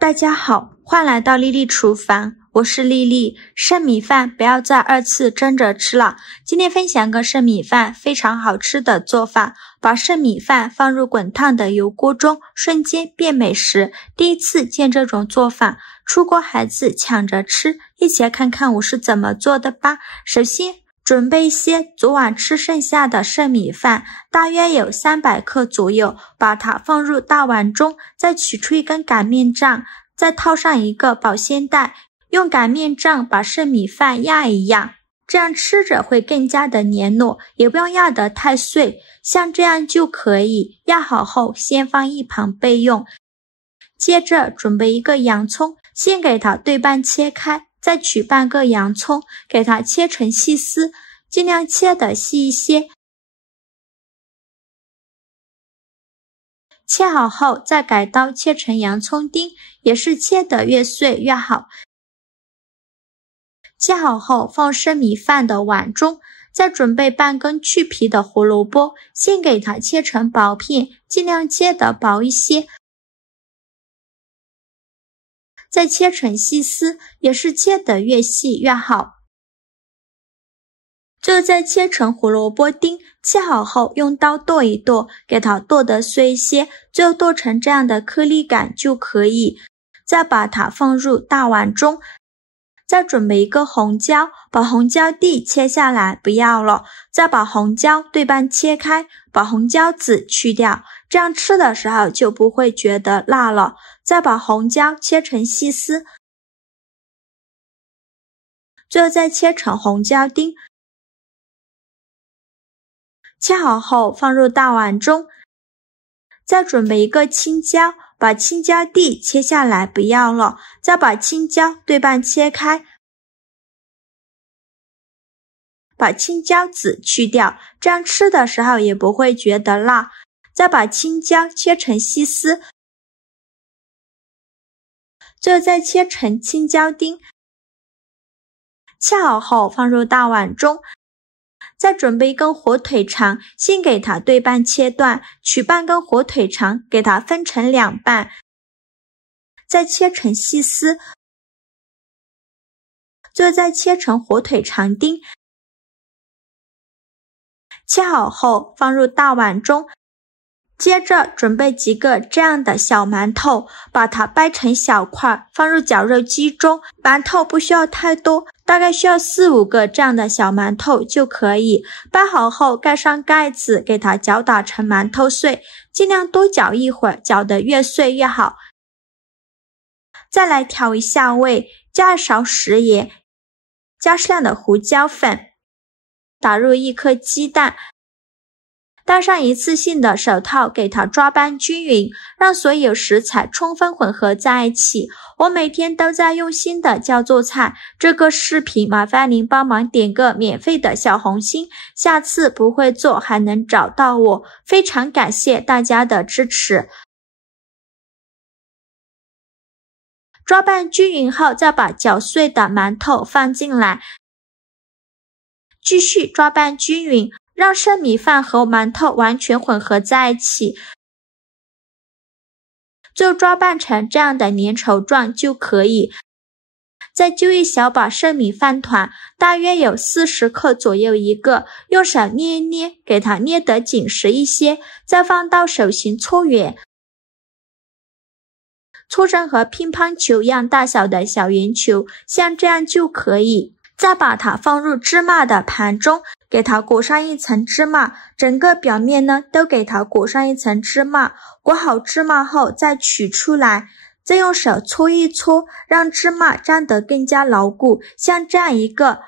大家好，欢迎来到丽丽厨房，我是丽丽。剩米饭不要再2次蒸着吃了。今天分享个剩米饭非常好吃的做法，把剩米饭放入滚烫的油锅中，瞬间变美食。第一次见这种做法，出国孩子抢着吃，一起来看看我是怎么做的吧。首先准备一些昨晚吃剩下的剩米饭，大约有300克左右，把它放入大碗中，再取出一根擀面杖，再套上一个保鲜袋，用擀面杖把剩米饭压一压，这样吃着会更加的黏糯，也不用压得太碎，像这样就可以。压好后先放一旁备用。接着准备一个洋葱，先给它对半切开，再取半个洋葱，给它切成细丝，尽量切得细一些。切好后再改刀切成洋葱丁，也是切得越碎越好。切好后放剩米饭的碗中，再准备半根去皮的胡萝卜，先给它切成薄片，尽量切得薄一些。再切成细丝，也是切得越细越好。最后再切成胡萝卜丁，切好后用刀剁一剁，给它剁得碎一些，最后剁成这样的颗粒感就可以。再把它放入大碗中，再准备一个红椒，把红椒蒂切下来不要了，再把红椒对半切开，把红椒籽去掉，这样吃的时候就不会觉得辣了。再把红椒切成细丝，最后再切成红椒丁。切好后放入大碗中，再准备一个青椒，把青椒蒂切下来不要了，再把青椒对半切开，把青椒籽去掉，这样吃的时候也不会觉得辣。再把青椒切成细丝，最后再切成青椒丁。切好后放入大碗中，再准备一根火腿肠，先给它对半切断，取半根火腿肠，给它分成2半，再切成细丝，最后再切成火腿肠丁。切好后放入大碗中，接着准备几个这样的小馒头，把它掰成小块，放入绞肉机中。馒头不需要太多，大概需要4、5个这样的小馒头就可以。掰好后盖上盖子，给它搅打成馒头碎，尽量多搅一会儿，搅得越碎越好。再来调一下味，加2勺食盐，加适量的胡椒粉，打入1颗鸡蛋，戴上一次性的手套，给它抓拌均匀，让所有食材充分混合在一起。我每天都在用心的教做菜，这个视频麻烦您帮忙点个免费的小红心，下次不会做还能找到我，非常感谢大家的支持。抓拌均匀后，再把搅碎的馒头放进来，继续抓拌均匀，让剩米饭和馒头完全混合在一起，最后抓拌成这样的粘稠状就可以。再揪一小把剩米饭团，大约有40克左右一个，用手捏一捏，给它捏得紧实一些，再放到手心搓圆，搓成和乒乓球一样大小的小圆球，像这样就可以。再把它放入芝麻的盘中，给它裹上一层芝麻，整个表面呢都给它裹上一层芝麻。裹好芝麻后再取出来，再用手搓一搓，让芝麻粘得更加牢固，像这样一个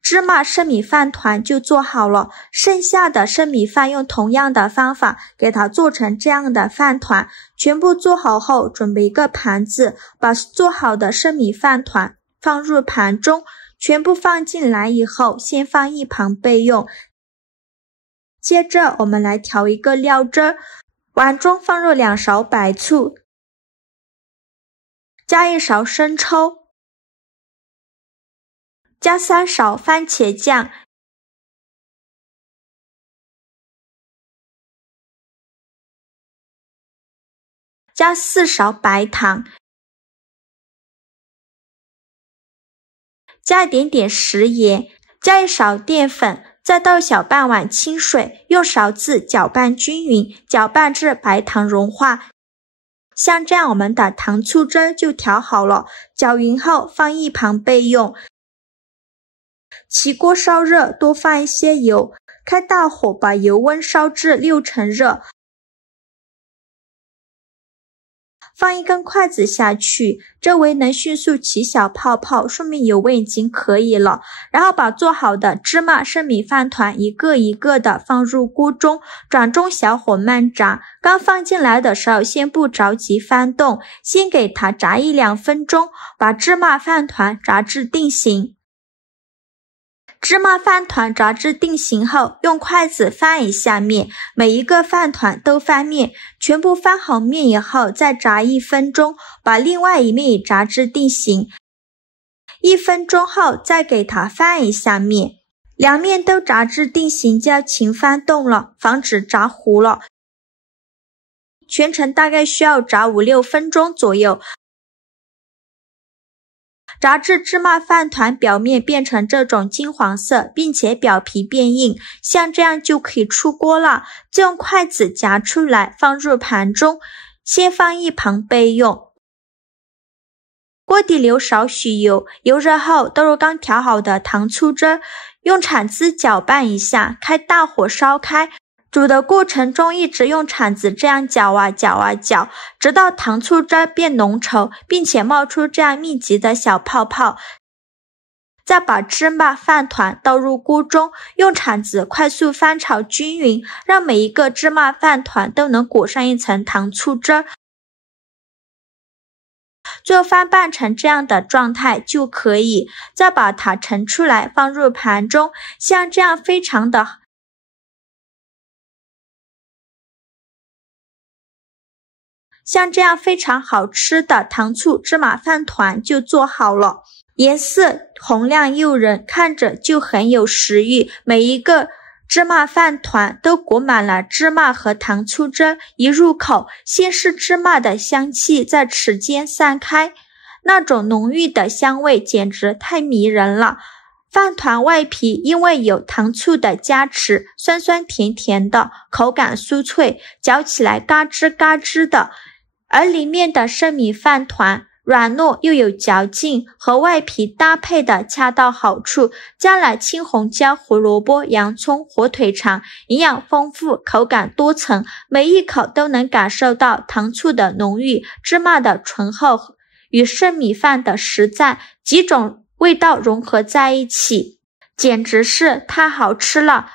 芝麻剩米饭团就做好了。剩下的剩米饭用同样的方法给它做成这样的饭团。全部做好后，准备一个盘子，把做好的剩米饭团放入盘中，全部放进来以后，先放一旁备用。接着我们来调一个料汁儿，碗中放入2勺白醋，加1勺生抽，加3勺番茄酱，加4勺白糖，加一点点食盐，加一勺淀粉，再倒小半碗清水，用勺子搅拌均匀，搅拌至白糖融化。像这样我们的糖醋汁就调好了，搅匀后放一旁备用。起锅烧热，多放一些油，开大火把油温烧至6成热，放一根筷子下去，周围能迅速起小泡泡，说明油温已经可以了。然后把做好的芝麻生米饭团一个一个的放入锅中，转中小火慢炸。刚放进来的时候先不着急翻动，先给它炸1-2分钟，把芝麻饭团炸至定型。芝麻饭团炸至定型后，用筷子翻一下面，每一个饭团都翻面，全部翻好面以后再炸1分钟，把另外一面也炸至定型。1分钟后再给它翻一下面，两面都炸至定型就要勤翻动了，防止炸糊了。全程大概需要炸5-6分钟左右。炸至芝麻饭团表面变成这种金黄色，并且表皮变硬，像这样就可以出锅了。再用筷子夹出来放入盘中，先放一旁备用。锅底留少许油，油热后倒入刚调好的糖醋汁，用铲子搅拌一下，开大火烧开。煮的过程中一直用铲子这样搅啊搅啊搅，直到糖醋汁变浓稠，并且冒出这样密集的小泡泡。再把芝麻饭团倒入锅中，用铲子快速翻炒均匀，让每一个芝麻饭团都能裹上一层糖醋汁。最后翻拌成这样的状态就可以，再把它盛出来放入盘中，像这样非常好吃的糖醋芝麻饭团就做好了，颜色红亮诱人，看着就很有食欲。每一个芝麻饭团都裹满了芝麻和糖醋汁，一入口，先是芝麻的香气在齿间散开，那种浓郁的香味简直太迷人了。饭团外皮因为有糖醋的加持，酸酸甜甜的，口感酥脆，嚼起来嘎吱嘎吱的。而里面的生米饭团软糯又有嚼劲，和外皮搭配的恰到好处，加了青红椒、胡萝卜、洋葱、火腿肠，营养丰富，口感多层，每一口都能感受到糖醋的浓郁，芝麻的醇厚与生米饭的实在，几种味道融合在一起，简直是太好吃了。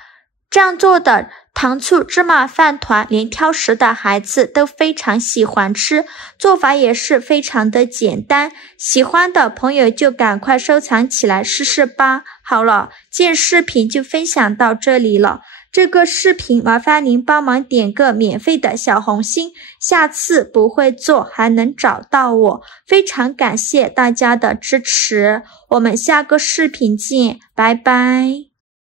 这样做的糖醋芝麻饭团，连挑食的孩子都非常喜欢吃，做法也是非常的简单，喜欢的朋友就赶快收藏起来试试吧。好了，今天视频就分享到这里了，这个视频麻烦您帮忙点个免费的小红心，下次不会做还能找到我，非常感谢大家的支持，我们下个视频见，拜拜。